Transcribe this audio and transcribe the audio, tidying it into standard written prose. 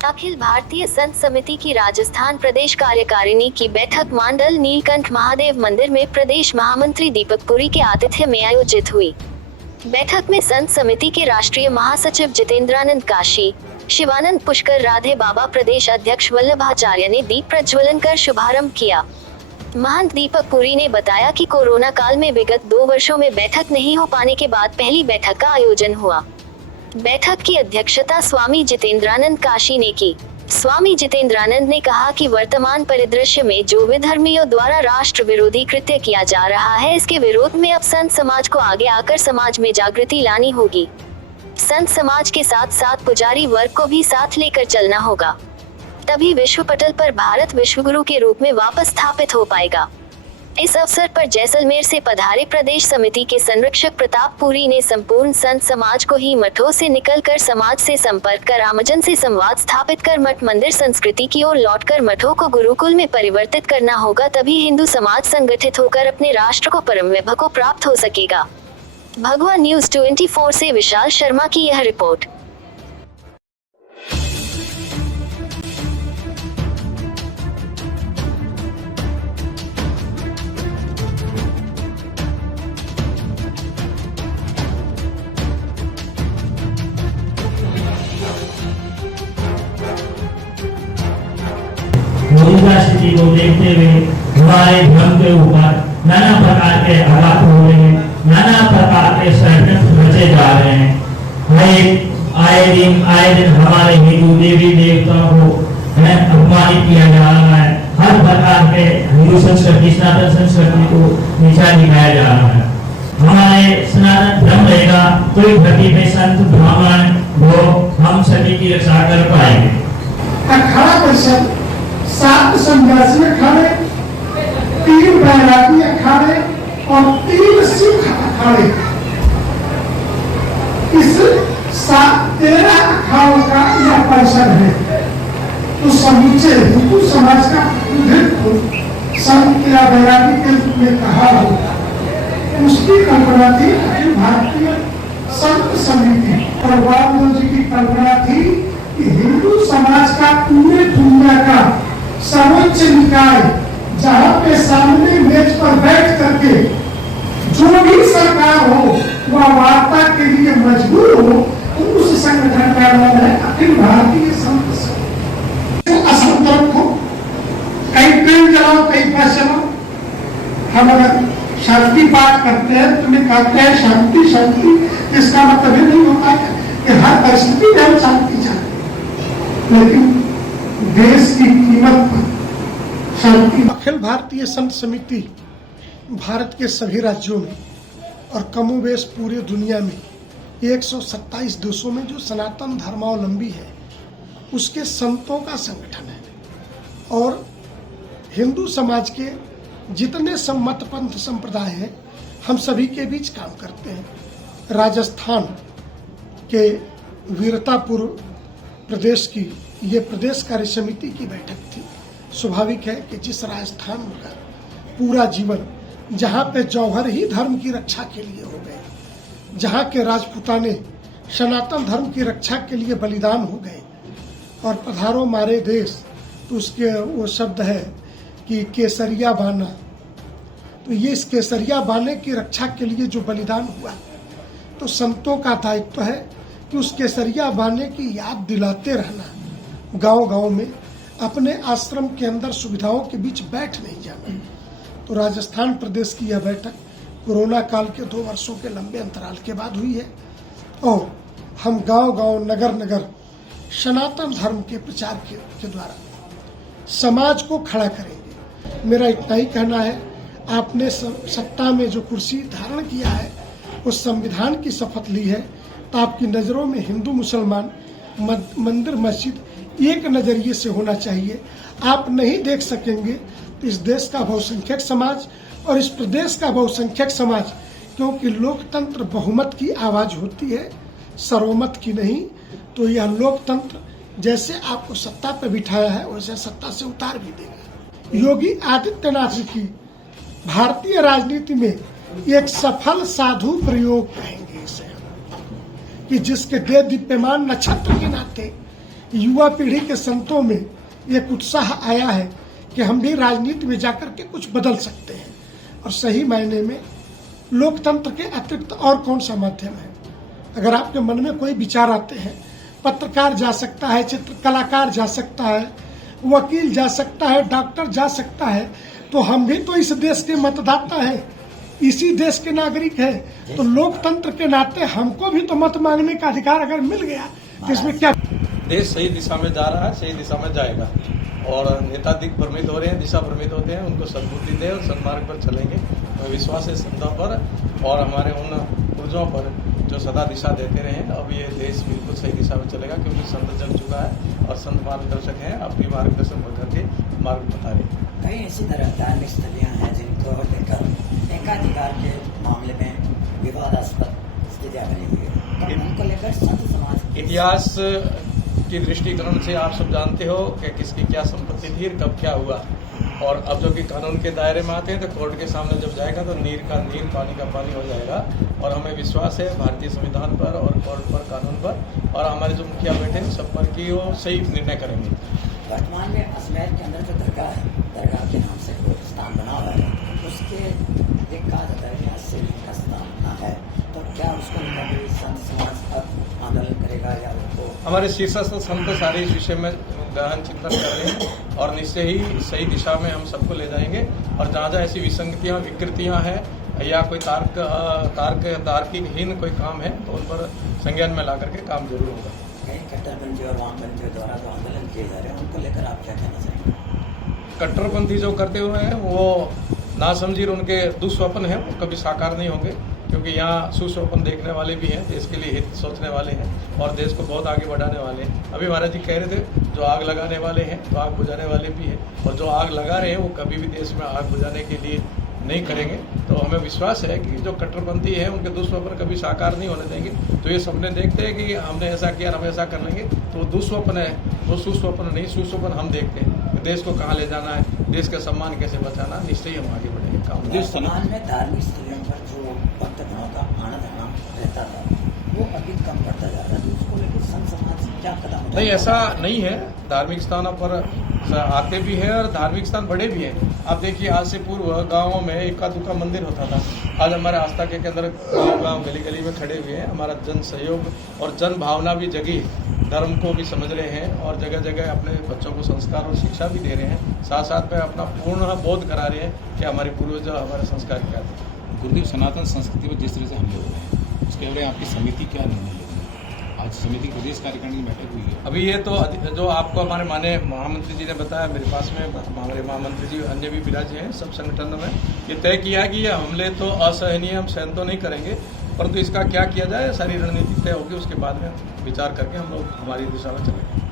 अखिल भारतीय संत समिति की राजस्थान प्रदेश कार्यकारिणी की बैठक मांडल नीलकंठ महादेव मंदिर में प्रदेश महामंत्री दीपक पुरी के आतिथ्य में आयोजित हुई। बैठक में संत समिति के राष्ट्रीय महासचिव जितेंद्रानंद काशी, शिवानंद पुष्कर राधे बाबा प्रदेश अध्यक्ष वल्लभाचार्य ने दीप प्रज्वलन कर शुभारंभ किया। महंत दीपक पुरी ने बताया कि कोरोना काल में विगत 2 वर्षों में बैठक नहीं हो पाने के बाद पहली बैठक का आयोजन हुआ। बैठक की अध्यक्षता स्वामी जितेंद्रानंद काशी ने की। स्वामी जितेंद्रानंद ने कहा कि वर्तमान परिदृश्य में जो विधर्मियों द्वारा राष्ट्र विरोधी कृत्य किया जा रहा है, इसके विरोध में अब संत समाज को आगे आकर समाज में जागृति लानी होगी। संत समाज के साथ साथ पुजारी वर्ग को भी साथ लेकर चलना होगा, तभी विश्व पटल पर भारत विश्वगुरु के रूप में वापस स्थापित हो पाएगा। इस अवसर पर जैसलमेर से पधारे प्रदेश समिति के संरक्षक प्रताप पुरी ने संपूर्ण संत समाज को ही मठों से निकलकर समाज से संपर्क कर आमजन से संवाद स्थापित कर मठ मंदिर संस्कृति की ओर लौटकर मठों को गुरुकुल में परिवर्तित करना होगा, तभी हिंदू समाज संगठित होकर अपने राष्ट्र को परम वैभव को प्राप्त हो सकेगा। भगवा न्यूज 24 से विशाल शर्मा की यह रिपोर्ट। मौजूदा स्थिति को देखते हुए हमारे धर्म के ऊपर नाना प्रकार के आघात हो रहे हैं, नाना प्रकार के षड्यंत्र रचे जा रहे हैं। आए दिन हमारे हिंदू देवी देवताओं को अपमानित किया जा रहा है। हर प्रकार के हिंदू संस्कृति, सनातन संस्कृति को नीचा दिखाया जा रहा है। हमारे सनातन धर्म रहेगा तो इस धरती पे संत ब्राह्मण लोग हम सभी की रक्षा कर पाएंगे। अखाड़ा परिषद 7 संन्यासी अखाड़े, 3 बैरागी अखाड़े और 3 सिख अखाड़े, इस 13 अखाड़ों का यह परिषद है। तो समूचे हिंदू समाज का प्रतिनिधित्व संत या बैरागी के रूप में कहा हो, उसकी कल्पना थी अखिल भारतीय संत समिति। और बाबू जी की कल्पना थी कि हिंदू समाज का पूरे दुनिया का सर्वोच्च निकाय, जहाँ पे सामने मेज पर बैठ करके जो भी सरकार हो वह वार्ता के लिए मजबूर हो, तो उस संगठन का नाम है अखिल भारतीय संत समिति। असंतोष को कई ट्रेन चलाओ, कई बस चलाओ। हम अगर शांति पाठ करते हैं, तुम्हें कहते हैं शांति शांति, इसका मतलब ये नहीं होता है कि हर परिस्थिति में हम शांति चाहते, लेकिन देश की कीमत पर शांति। अखिल भारतीय संत समिति भारत के सभी राज्यों में और कमोबेश पूरे दुनिया में 127 देशों में जो सनातन धर्मावलंबी है उसके संतों का संगठन है। और हिंदू समाज के जितने मत पंथ संप्रदाय हैं, हम सभी के बीच काम करते हैं। राजस्थान के वीरतापुर प्रदेश की ये प्रदेश कार्य समिति की बैठक थी। स्वाभाविक है कि जिस राजस्थान का पूरा जीवन जहाँ पे जौहर ही धर्म की रक्षा के लिए हो गए, जहाँ के राजपूताने सनातन धर्म की रक्षा के लिए बलिदान हो गए, और पधारो मारे देश, तो उसके वो शब्द है कि केसरिया बाना। तो ये इस केसरिया बाने की रक्षा के लिए जो बलिदान हुआ, तो संतों का दायित्व है कि उस केसरिया बाने की याद दिलाते रहना। गांव-गांव में अपने आश्रम के अंदर सुविधाओं के बीच बैठ नहीं जाना। तो राजस्थान प्रदेश की यह बैठक कोरोना काल के 2 वर्षों के लंबे अंतराल के बाद हुई है, और हम गांव-गांव, नगर-नगर सनातन धर्म के प्रचार के द्वारा समाज को खड़ा करेंगे। मेरा इतना ही कहना है, आपने सत्ता में जो कुर्सी धारण किया है, उस संविधान की शपथ ली है, तो आपकी नज़रों में हिंदू मुसलमान, मंदिर मस्जिद एक नज़रिए से होना चाहिए। आप नहीं देख सकेंगे तो इस देश का बहुसंख्यक समाज और इस प्रदेश का बहुसंख्यक समाज, क्योंकि लोकतंत्र बहुमत की आवाज़ होती है, सर्वमत की नहीं। तो यह लोकतंत्र जैसे आपको सत्ता पर बिठाया है वैसे सत्ता से उतार भी देगा। योगी आदित्यनाथ जी की भारतीय राजनीति में एक सफल साधु प्रयोग कहेंगे इसे, कि जिसके दे दीप्यमान नक्षत्र के नाते युवा पीढ़ी के संतों में एक उत्साह आया है कि हम भी राजनीति में जाकर के कुछ बदल सकते हैं। और सही मायने में लोकतंत्र के अतिरिक्त और कौन सा माध्यम है? अगर आपके मन में कोई विचार आते हैं, पत्रकार जा सकता है, चित्रकलाकार जा सकता है, वकील जा सकता है, डॉक्टर जा सकता है, तो हम भी तो इस देश के मतदाता हैं, इसी देश के नागरिक हैं। तो लोकतंत्र के नाते हमको भी तो मत मांगने का अधिकार अगर मिल गया तो इसमें क्या? देश सही दिशा में जा रहा है, सही दिशा में जाएगा और नेता दिग्भ्रमित हो रहे हैं, दिशा भ्रमित होते हैं, उनको सद्बुद्धि दे और सन्मार्ग पर चलेंगे। मैं विश्वास है संतों पर और हमारे उन पुरुषों पर जो सदा दिशा देते रहे। अब ये देश बिल्कुल सही दिशा में चलेगा क्योंकि संत चल चुका है और संत मार्गदर्शक हैं, अपनी मार्गदर्शन पर करके मार्ग बता रहे हैं। कई ऐसी धार्मिक स्थलियाँ हैं जिनको लेकर एकाधिकार के मामले में विवादास्पद स्थितियाँ बनी हुई है, तो उनको लेकर संत समाज इतिहास की दृष्टिकोण से आप सब जानते हो कि किसकी क्या संपत्ति थी, कब क्या हुआ। और अब जो कि कानून के दायरे में आते हैं तो कोर्ट के सामने जब जाएगा तो नीर का नीर, पानी का पानी हो जाएगा। और हमें विश्वास है भारतीय संविधान पर और कोर्ट पर, कानून पर और हमारे जो मुखिया बैठे हैं सब पर कि वो सही निर्णय करेंगे। वर्तमान में अजमेर के अंदर जो दरगाह है, दरगाह के नाम से वो स्थान बना हुआ है, उसके एक कहा जाता है कि अस्सी का स्थान बना है, तो क्या उसको कभी संत समाज अब आंदोलन करेगा या उनको? हमारे शीर्षस्थ संत सारे इस विषय में गहन चिंतन कर रहे हैं और निश्चय ही सही दिशा में हम सबको ले जाएंगे। और जहाँ जहाँ ऐसी विसंगतियाँ, विकृतियाँ हैं या कोई तार्किकहीन कोई काम है तो उन पर संज्ञान में ला करके काम जरूर होगा। कई कट्टरपंथी और वामपंथियों द्वारा जो आंदोलन किए जा रहे हैं उनको लेकर आप क्या कहना चाहेंगे? कट्टरपंथी जो करते हुए हैं वो नासमझी और उनके दुस्वप्न हैं, वो कभी साकार नहीं होंगे क्योंकि यहाँ सुस्वप्न देखने वाले भी हैं, देश के लिए हित सोचने वाले हैं और देश को बहुत आगे बढ़ाने वाले हैं। अभी महाराज जी कह रहे थे जो आग लगाने वाले हैं तो आग बुझाने वाले भी हैं और जो आग लगा रहे हैं वो कभी भी देश में आग बुझाने के लिए नहीं करेंगे। तो हमें विश्वास है कि जो कट्टरपंथी है उनके दुस्वप्न कभी साकार नहीं होने देंगे। तो ये सपने देखते हैं कि हमने ऐसा किया, हम ऐसा कर लेंगे, तो वो दुस्वप्न है, वो सुस्वप्न नहीं। सुस्वप्न हम देखते हैं कि देश को कहाँ ले जाना है, देश का सम्मान कैसे बचाना, निश्चय ही हम आगे बढ़ेंगे। काम समाज में धार्मिक स्थलों पर जो भक्तगणों का आना जाना रहता था वो अभी कम पड़ता जा रहा है, तो उसको लेकर संत समाज क्या कदम? नहीं, ऐसा नहीं है। धार्मिक स्थानों पर आते भी हैं और धार्मिक स्थान बड़े भी हैं। आप देखिए आज से पूर्व गाँवों में इक्का दुक्का मंदिर होता था, आज हमारे आस्था के अंदर गाँव गली गली में खड़े हुए हैं। हमारा जन सहयोग और जन भावना भी जगी, धर्म को भी समझ रहे हैं और जगह जगह अपने बच्चों को संस्कार और शिक्षा भी दे रहे हैं। साथ साथ में अपना पूर्ण बोध करा रहे हैं कि हमारे पूर्वज हमारे संस्कार क्या थे। गुरुदेव, सनातन संस्कृति पर जिस तरह से हमले हो रहे हैं उसके बारे में आपकी समिति क्या निर्णय लेगी? आज समिति की प्रदेश कार्यकारिणी की बैठक हुई है। अभी ये तो जो आपको हमारे माननीय महामंत्री जी ने बताया, मेरे पास में हमारे महामंत्री जी अन्य भी विराजे हैं सब संगठनों में, ये तय किया है कि ये हमले तो असहनीय, हम सहन तो नहीं करेंगे, परंतु इसका क्या किया जाए सारी रणनीति तय होगी, उसके बाद में विचार करके हम लोग हमारी दिशा में चलेंगे।